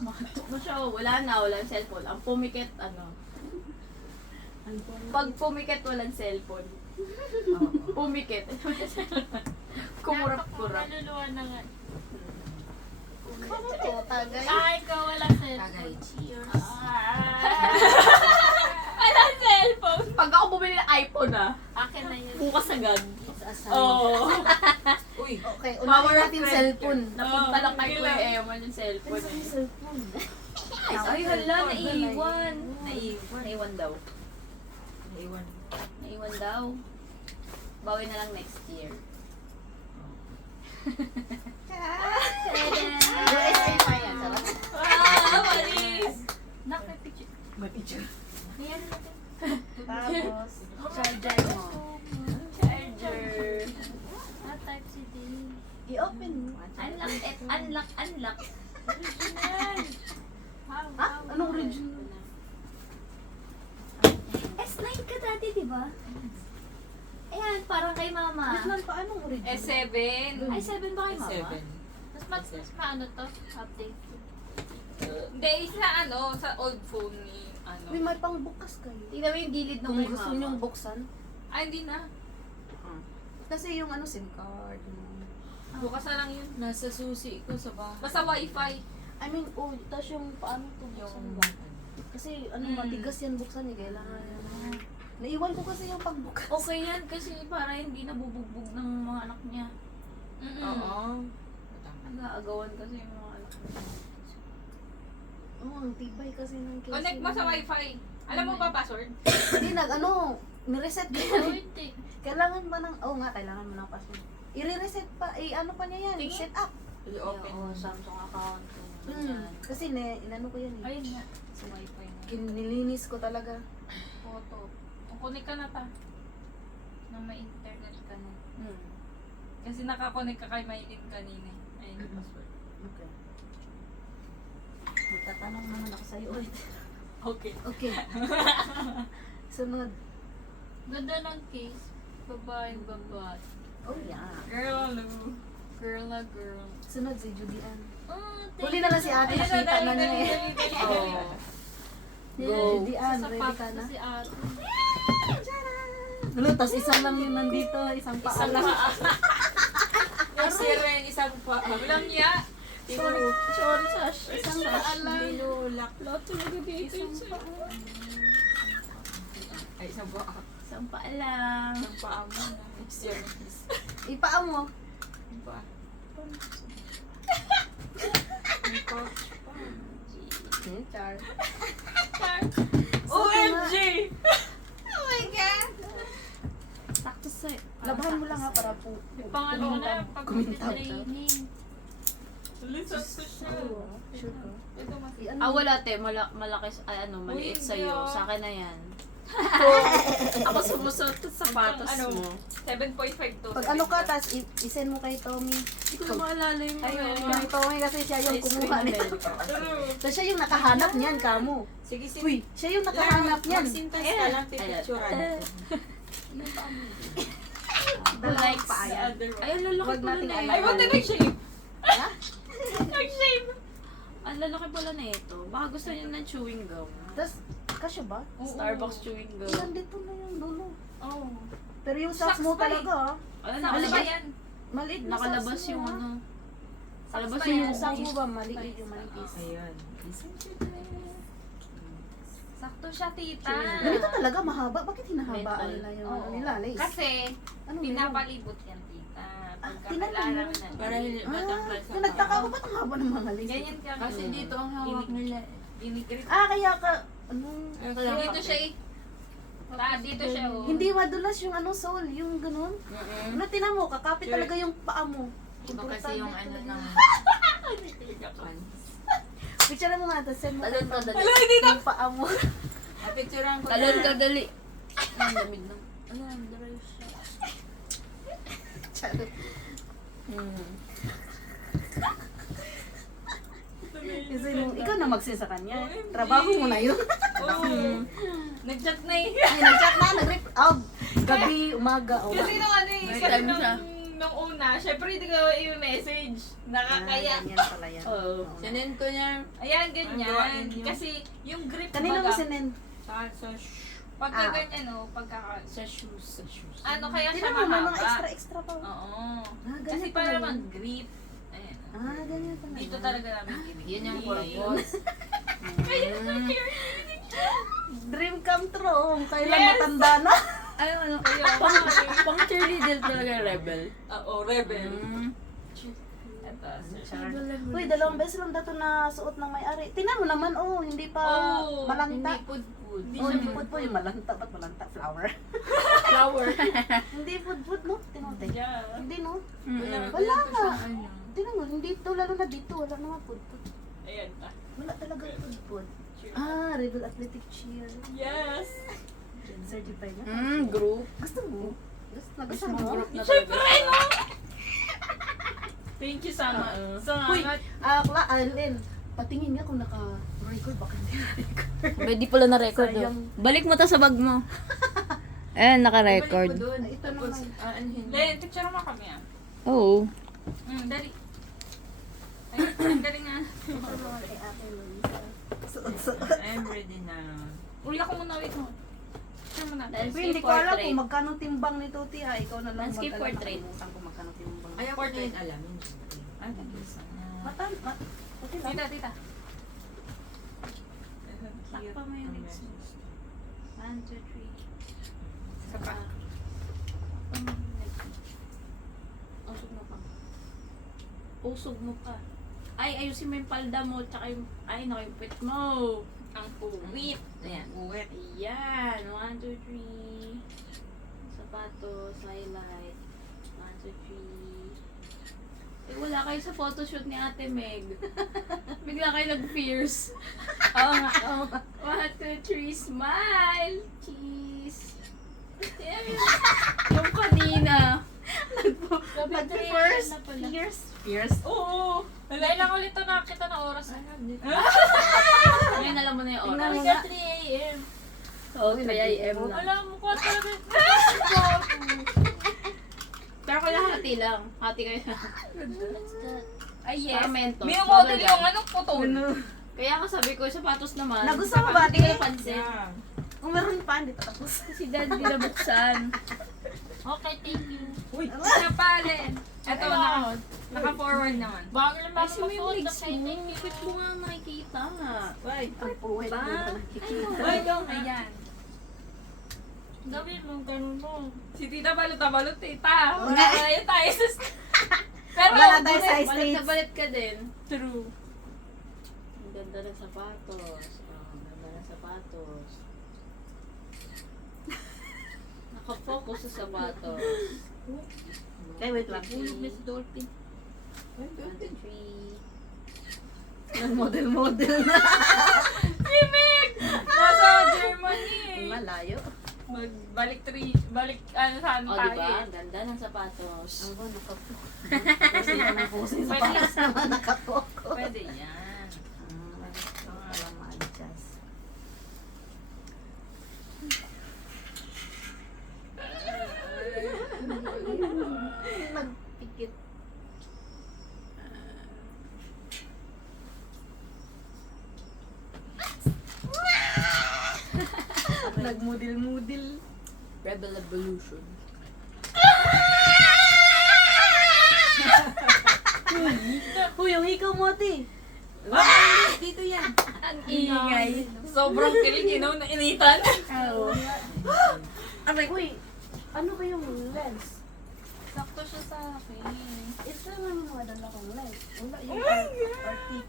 Ano siya, walang cellphone. Ang pumikit, ano. Pag pumikit, walang cellphone. Pumikit. Kumurap-kurap. Naluluwa na nga. Tagay. Ikaw walang cellphone. Tagay. Cheers. Walang cellphone. Pag ako bumili ng iPhone, Akin na yun. bukas agad. It's a sign. Oo. Uy. Okay, Power unahin of natin friendship. cellphone. Napunta lang kay Kuya Eman yung cellphone Ano eh. cellphone? Ay, hala, naiwan. Naiwan daw. Naiwan daw. Bawi na lang next year. USA pa yan. Sarap. Maris! Nakapicture. May picture. Ayan natin. Tapos, Charger mo. Charger. Type C din. i-open mo. Unlock it. Unlock. Original. Wow, Ha? wow. Anong original? S9 ka dati, di ba? Ayan, parang kay mama. Original pa, anong original? S7. Ay, 7 ba kay mama? Mas maano to? Update. Hindi, sa ano, sa old phone ni, ano. Uy, may pangbukas kayo. Tingnan mo yung gilid ng Kung kay gusto mama. niyong buksan. Ay, hindi na. Kasi yung ano, SIM card. Bukas na lang yun. Nasa susi ko sa bahay. Basta wifi. I mean, oh, tapos yung paano to buksan ba? Kasi ano, matigas yan buksan eh. Kailangan naiwan ko kasi yung pagbukas. Okay yan kasi para hindi nabubugbog ng mga anak niya. Oo. Nag-aagawan kasi yung mga anak niya. Oh, ang tibay kasi ng case. Connect mo sa wifi. Alam mo ba password? Hindi, nireset ko yan. Wait eh. Kailangan ba ng, kailangan mo ng password. I-reset pa, ano pa niya yan, Tingin? set up. I-open mo. Samsung account. Kasi inano ko yan eh. Ayun nga. Sa wifi na. Nilinis ko talaga. Photo. Kung connect ka na ta. Nang may internet ka na. Kasi nakakonect ka kay Maylin kanina. Ayun yung password. Okay. Magtatanong naman ako sa'yo ulit. Okay. Okay. Sunod. Ganda ng case. Babae. Oh yeah. Girl, no. Girl na girl. Sunod si Judy Ann. Oh, Huli na lang si ate, nakita na niya eh. Oh. Go. Judy Ann, ready ka Sapatos na? si ate. Ano, tapos isang lang yun nandito, isang paa lang. Kasi rin isang pa. Walang niya. Sorry, Sash. Isang paa lang. Binulak. Lahat talaga dito. Ay, isang pa. Isang paa lang. Isang paa mo na. It's your kiss. Ipaa mo. Isang paa. May pouch pa. Char. OMG! Sakto sa'yo. Labahan mo lang ha para po. Pangano na. Pag Kumintab. training. Listen to siya. Sure ka? Ito mas. Wala te. Malaki, maliit Uy, sa'yo. hindi, Sa akin na yan. Ako sumusuot sa sapatos Ano? mo. 7.5 to. Pag ano ka, tapos isend mo kay Tommy. Hindi ko na maalala yung Kay Tommy kasi siya yung kumuha nito. So siya yung nakahanap niyan, kamo. Sige, sige. Uy, siya yung nakahanap niyan. Magsintas ka lang, pipicturean ko. Dalawang paa yan. Ay, ang lalaki Wag pala nating na ayaw. Ay, ito. wag na nag-shave. Ha? Nag-shave. Ang lalaki pala na ito. Baka gusto niya ng chewing gum. Tapos, kasya ba? Starbucks chewing gum. Ilan dito na yung dulo. Oh. Pero yung socks Socks mo pa eh. talaga ha. Ano, Saan ba nakalabas, yan? Maliit na nakalabas socks mo, yung ha? ano. Nakalabas pa yung yan. Yung socks mo ba maliit yung manipis? Ayan. Sakto siya, tita. Ganito talaga mahaba. Bakit hinahabaan Metal. nila yung Oo. ano nila, lace? Kasi, Anong meron? pinapalibot yan, tita. tinanong mo. Pagkakailangan na. Para hindi matanggal sa Kung nagtaka ako, ba't ang haba ng mga lace? Ganyan ka. Kasi dito ang hawak nila. Dinigrip. Kaya ka, Ay, kaya Dito siya eh. Dito siya oh. hindi madulas yung ano, sole, yung ganun. Ano, tinan mo, kakapit talaga yung paa mo. Ito kasi yung ano ng Picture mo nga, tapos send mo Talon kay ka Ma'am. dali. Yung paa mo. picturean ko Talon ka na. dali. Ang lamig ng... Ano, ang dry siya. Kasi nung, ikaw na magsin sa kanya. Trabaho mo na yun. Oo. Nag-chat na eh. Ay, nag-chat na, nag-rep. Gabi, umaga, o. Kasi nung ano eh. May Kasi time nung siya. nung una, syempre hindi ko i-message. Nakakaya. Ganyan pala yan. Oo. Sinend ko niya. Ayan, Ang gawain ganyan. niyo. Kasi yung grip Kanina mo sinend. Pagka Ah. ganyan, Sa shoes. Sa shoes. ano kaya siya Tingnan mo, may mga mahaba? extra pa. Oo. Ah, Kasi ganyan para pala yun. mag-grip. Ayan. Ah, ganyan pala. Dito yan. talaga namin grip. Yun yung purpose. Dream come true. Kailan Yes! matanda na? Ay, ano, Kaya, pang cheerleader talaga rebel. Oo, rebel. Ito, Uy, dalawang beses lang dato na suot ng may-ari. Tingnan mo naman, oh, hindi pa Oh, malanta. Hindi pudpud. Hindi Oh, siya hindi po yung malanta. Ba't malanta? Flower. flower. Hindi pud no? Tinote. Yeah. Hindi, no? Wala Wala nga. Ano. Tingnan mo, hindi to. Lalo na dito. Wala naman pud. Ayan pa. Wala talaga pud. Ah, Rebel Athletic Cheer. Yes. Certified na. Group. Gusto mo? Gusto Nagustuhan mo mo? group na Siyempre, talaga. no? Thank you, Sama. Uy, Alin, patingin nga kung naka-record. Baka hindi na-record. Hindi pala na-record. Sayang. Balik mo to sa bag mo. Ayan, naka-record. Doon, ito naman. Len, picture mo kami ah. Oo. Dali. Ay, dali nga. Kay Ate Luisa. Suot-suot. I'm ready now. Uli ako muna, wait mo. Picture mo na. Uy, hindi ko alam kung magkano timbang ni Tuti ha. Ikaw na lang Landscape mag-alam. portrait. Nakalimutan kung magkano timbang. Ayaw ko na yun alamin. Ay, thank you so much. Okay lang. Tita, tita. Takpa mo yung legs mo. 1, 2, 3. Isa pa. Usog mo pa. Usog mo pa. Ay, ayusin mo yung palda mo. Tsaka yung, ay, nakipit mo. Ang puwit. Ayan. Uwet. Ayan. 1, 2, 3. Sapatos, highlight. 1, 2, 3. Eh, wala kayo sa photoshoot ni Ate Meg. Bigla kayo nag-fierce. Oo nga, oo nga. 1, 2, 3, smile! Cheese! Yung kanina. Nag-first. Fierce. Oo. Wala lang ulit ito nakakita ng oras. Ngayon alam mo na yung Tingnan oras. mo nga. 3 a.m. Oo, 3 a.m. na. Wala mo ko talaga. Pero kalahati lang. Hati kayo na. Ay, yes. Para mentos. Minumodel Bawal yung yan. anong puto. Kaya nga sabi ko, sapatos naman. Nagustuhan mo ba, Hindi Ate? ko napansin. Kung meron pa, hindi pa tapos. Si Dad di nabuksan. Okay, thank you. Uy, Napalin. Ito, naka-forward naman. Bago lang Ay, si masuot yung na legs mo. Fit mo nga nakikita. Ay, ang puwet. Ba? Ayan. Gawin mo, ganun mo. Si Tita balot-balot, Tita. Wala tayo tayo sa... Pero, Wala na tayo sa Balit na States. balit ka din. true. Ang ganda ng sapatos. Ang ganda ng sapatos. Nakafocus sa sapatos. Okay, wait lang. Miss Dolphin. 1, 2, 3. Model na. Nasa Germany. Malayo. Magbalik saan O, tayo. diba? Ang ganda ng sapatos. Ang ba, nakapo. Kasi ka ng puso sa Pwede. patas naman nakapoko. Pwede yan. Walang ma-adjust. Nagpikit. Nagmudil-mudil. Rebel Evolution. Uy, yung ikaw mo, ate. Dito yan. Ang ingay. Sobrang kilig, na initan. Oo. Aray, uy, ano ba yung lens? Sakto siya sa akin. Ito naman yung madala kong lens. Wala yung